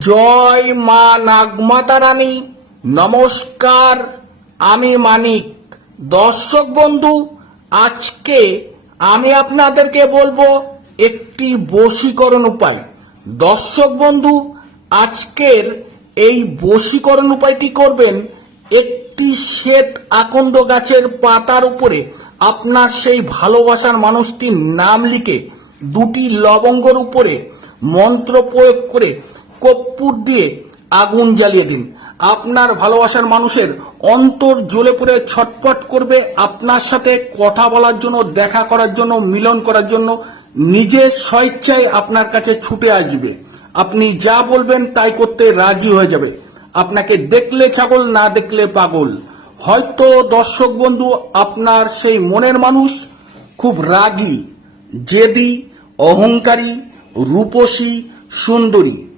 জয় মা নাগমাতা রানী। নমস্কার, আমি মানিক। দর্শক বন্ধু, আজকে আমি আপনাদেরকে বলবো একটি বশীকরণ উপায়। দর্শক বন্ধু, আজকের এই বশীকরণ উপায়টি করবেন একটি শ্বেত আকন্দ গাছের পাতার উপরে আপনার সেই ভালোবাসার মানুষটির নাম লিখে দুটি লবঙ্গর উপরে মন্ত্র প্রয়োগ করে কর্পূর দিয়ে আগুন জ্বালিয়ে দিন। আপনার ভালোবাসার মানুষের অন্তর জ্বলে পড়ে ছটফট করবে, আপনার সাথে কথা বলার জন্য, দেখা করার জন্য, মিলন করার জন্য নিজের স্বেচ্ছায় আপনার কাছে ছুটে আসবে। আপনি যা বলবেন তাই করতে রাজি হয়ে যাবে। আপনাকে দেখলে ছাগল, না দেখলে পাগল। হয়তো দর্শক বন্ধু, আপনার সেই মনের মানুষ খুব রাগী, জেদি, অহংকারী, রূপসী, সুন্দরী।